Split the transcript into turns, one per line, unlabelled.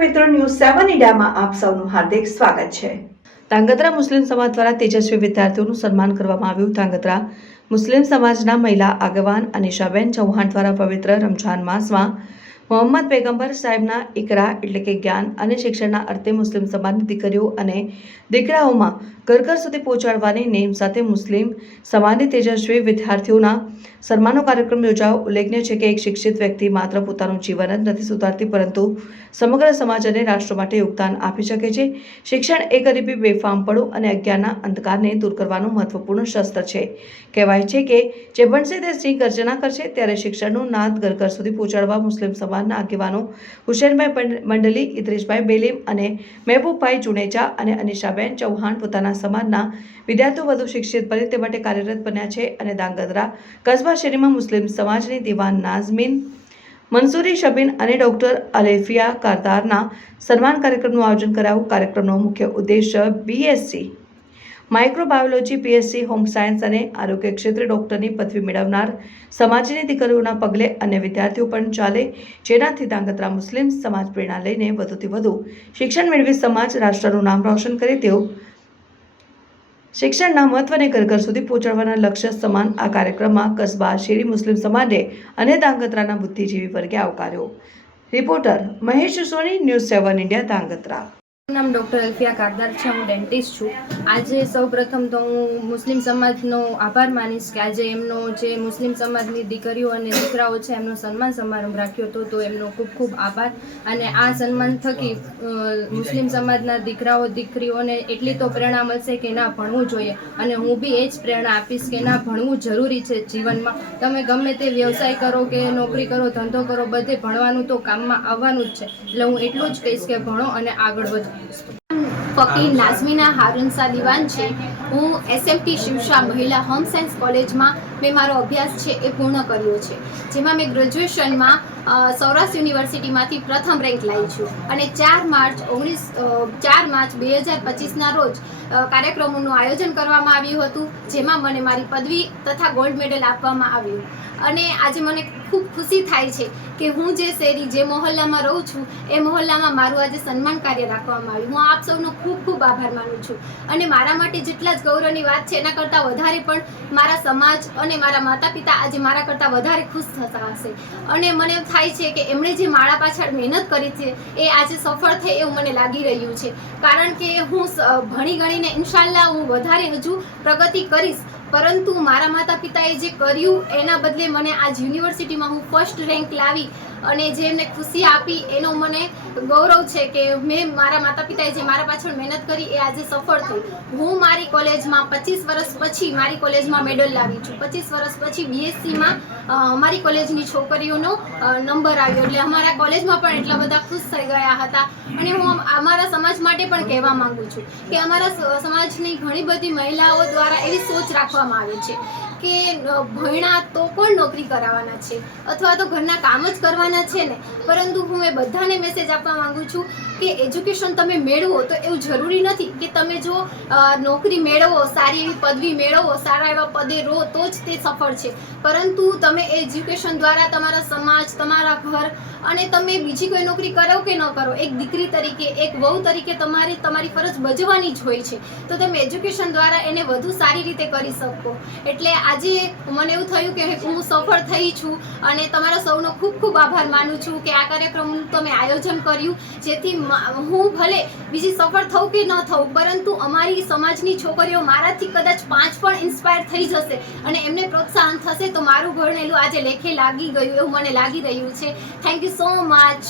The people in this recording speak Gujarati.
મિત્રો ન્યૂઝ સેવન ઇન્ડિયામાં આપ સૌનું હાર્દિક સ્વાગત છે. ધાંગધ્રા મુસ્લિમ સમાજ દ્વારા તેજસ્વી વિદ્યાર્થીઓનું સન્માન કરવામાં આવ્યું. ધાંગધ્રા મુસ્લિમ સમાજના મહિલા આગેવાન અનિશાબેન ચૌહાણ દ્વારા પવિત્ર રમઝાન માસમાં મોહમ્મદ પેગંબર સાહેબના ઇકરા એટલે કે જ્ઞાન અને શિક્ષણના અર્થે મુસ્લિમ સમાજની દીકરીઓ અને દીકરાઓમાં ઘર ઘર સુધી પહોંચાડવાની નેમ સાથે મુસ્લિમ સમાજની તેજસ્વી વિદ્યાર્થીઓના સન્માનનો કાર્યક્રમ યોજાયો. ઉલ્લેખનીય છે કે એક શિક્ષિત વ્યક્તિ માત્ર પોતાનું જીવન જ નથી સુધારતી, પરંતુ સમગ્ર સમાજ અને રાષ્ટ્ર માટે યોગદાન આપી શકે છે. શિક્ષણ એ ગરીબી બેફામપણું અને અજ્ઞાનના અંધકારને દૂર કરવાનું મહત્વપૂર્ણ શસ્ત્ર છે. કહેવાય છે કે જે બનશે તે સિંહ ગર્જના કરશે, ત્યારે શિક્ષણનું નાદ ઘર ઘર સુધી પહોંચાડવા મુસ્લિમ સમાજના આગેવાનો હુસેનભાઈ મંડલી, ઇદ્રેશભાઈ બેલીમ અને મહેબૂબભાઈ જુનેજા અને અનિશાબેન ચૌહાણ પોતાના સમાજના વિદ્યાર્થીઓ વધુ શિક્ષિત બને તે માટે કાર્યરત બન્યા છે અને દાંગધ્રા કસ્બા શેરીમાં મુસ્લિમ સમાજની દિવાન નાઝમીન, મંસૂરી શબીન અને ડોક્ટર અલેફિયા કારદારના સન્માન કાર્યક્રમનું આયોજન કરાયું કાર્યક્રમનો મુખ્ય ઉદ્દેશ BSc microbiology PSC home science અને આરોગ્ય ક્ષેત્રે ડોક્ટરની પદવી મેળવનાર સમાજની દીકરીઓના પગલે અન્ય વિદ્યાર્થીઓ પણ ચાલે, જેનાથી ધાંગધ્રા મુસ્લિમ સમાજ પ્રેરણા લઈને વધુથી વધુ શિક્ષણ મેળવી સમાજ રાષ્ટ્રનું નામ રોશન કરે તેવું. શિક્ષણના મહત્વને ઘર ઘર સુધી પહોંચાડવાના લક્ષ્ય સમાન આ કાર્યક્રમમાં કસ્બા, શેરી મુસ્લિમ સમાજે અને ધાંગધ્રાના બુદ્ધિજીવી વર્ગે આવકાર્યો. Reporter Mahesh Soni, news seven India, Dhangdhra.
નામ ડૉક્ટર અલ્ફિયા કારદાર છે, હું ડેન્ટિસ્ટ છું. આજે સૌ પ્રથમ તો હું મુસ્લિમ સમાજનો આભાર માનીશ કે આજે એમનો જે મુસ્લિમ સમાજની દીકરીઓ અને દીકરાઓ છે, એમનો સન્માન સમારંભ રાખ્યો હતો, તો એમનો ખૂબ ખૂબ આભાર. અને આ સન્માન થકી મુસ્લિમ સમાજના દીકરાઓ, દીકરીઓને એટલી તો પ્રેરણા મળશે કે ના ભણવું જોઈએ. અને હું બી એ જ પ્રેરણા આપીશ કે ના ભણવું જરૂરી છે જીવનમાં. તમે ગમે તે વ્યવસાય કરો કે નોકરી કરો, ધંધો કરો, બધે ભણવાનું તો કામમાં આવવાનું જ છે. એટલે હું એટલું જ કહીશ કે ભણો અને આગળ વધો.
ફકીર નાઝમીના હારુનસા દિવાન છે. હું એસએમટી શિવશા મહિલા હોમ સાયન્સ કોલેજમાં મેં મારો અભ્યાસ છે એ પૂર્ણ કર્યો છે. જેમાં મેં ગ્રેજ્યુએશનમાં સૌરાષ્ટ્ર યુનિવર્સિટીમાંથી પ્રથમ રેન્ક લાવી છું. અને ચાર માર્ચ ઓગણીસ ચાર માર્ચ બે હજાર પચીસના રોજ કાર્યક્રમોનું આયોજન કરવામાં આવ્યું હતું, જેમાં મને મારી પદવી તથા ગોલ્ડ મેડલ આપવામાં આવ્યું. અને આજે મને ખૂબ ખુશી થાય છે કે હું જે શેરી, જે મહોલ્લામાં રહું છું, એ મોહલ્લામાં મારું આજે સન્માન કાર્ય રાખવામાં આવ્યું. હું આપ સૌનો ખૂબ ખૂબ આભાર માનું છું. અને મારા માટે જેટલા જ ગૌરવની વાત છે, એના કરતાં વધારે પણ મારા સમાજ અને મારા માતા પિતા આજે મારા કરતાં વધારે ખુશ થતા હશે. અને મને થાય છે કે એમણે જે માળા પાછળ મહેનત કરી છે, એ આજે સફળ થઈ એવું મને લાગી રહ્યું છે. કારણ કે હું ભણી ગણીને ઇન્શાલ્લાહ હું વધારે હજુ પ્રગતિ કરીશ. પરંતુ મારા માતા પિતાએ જે કર્યું, એના બદલે મને આજ યુનિવર્સિટીમાં હું ફર્સ્ટ રેન્ક લાવી અને જે એમને ખુશી આપી, એનો મને ગૌરવ છે કે મેં મારા માતા પિતાએ જે મારા પાછળ મહેનત કરી, એ આજે સફળ થઈ. હું મારી કોલેજમાં પચીસ વર્ષ પછી મારી કોલેજમાં મેડલ લાવી છું. પચીસ વર્ષ પછી બીએસસીમાં અમારી કોલેજની છોકરીઓનો નંબર આવ્યો. એટલે અમારા કોલેજમાં પણ એટલા બધા ખુશ થઈ ગયા હતા. અને હું અમારા સમાજ માટે પણ કહેવા માંગુ છું કે અમારા સમાજની ઘણી બધી મહિલાઓ દ્વારા એવી સોચ રાખવામાં આવે છે. કે ભણ્યા તો પણ નોકરી કરાવવાના છે અથવા તો ઘરના કામ જ કરવાના છે ને. પરંતુ હું એ બધાને મેસેજ આપવા માંગુ છું કે એજ્યુકેશન તમે મેળવો તો એવું જરૂરી નથી કે તમે જો નોકરી મેળવો, સારી એવી પદવી મેળવો, સારા એવા પદે રહો તો જ તે સફળ છે. પરંતુ તમે એજ્યુકેશન દ્વારા તમારા સમાજ, તમારા ઘર અને તમે બીજી કોઈ નોકરી કરો કે ન કરો, એક દીકરી તરીકે, એક વહુ તરીકે તમારે તમારી ફરજ ભજવાની જ હોય છે. તો તમે એજ્યુકેશન દ્વારા એને વધુ સારી રીતે કરી શકો. એટલે આજે મને એવું થયું કે હું સફળ થઈ છું અને તમારા સૌનો ખૂબ ખૂબ આભાર માનું છું કે આ કાર્યક્રમનું તમે આયોજન કર્યું, જેથી હું ભલે બીજી સફળ થઉં કે ન થઉં, પરંતુ અમારી સમાજની છોકરીઓ મારાથી કદાચ પાંચ પણ ઇન્સ્પાયર થઈ જશે અને એમને પ્રોત્સાહન થશે, તો મારું ભણેલું આજે લેખે લાગી ગયું એવું મને લાગી રહ્યું છે. Thank you so much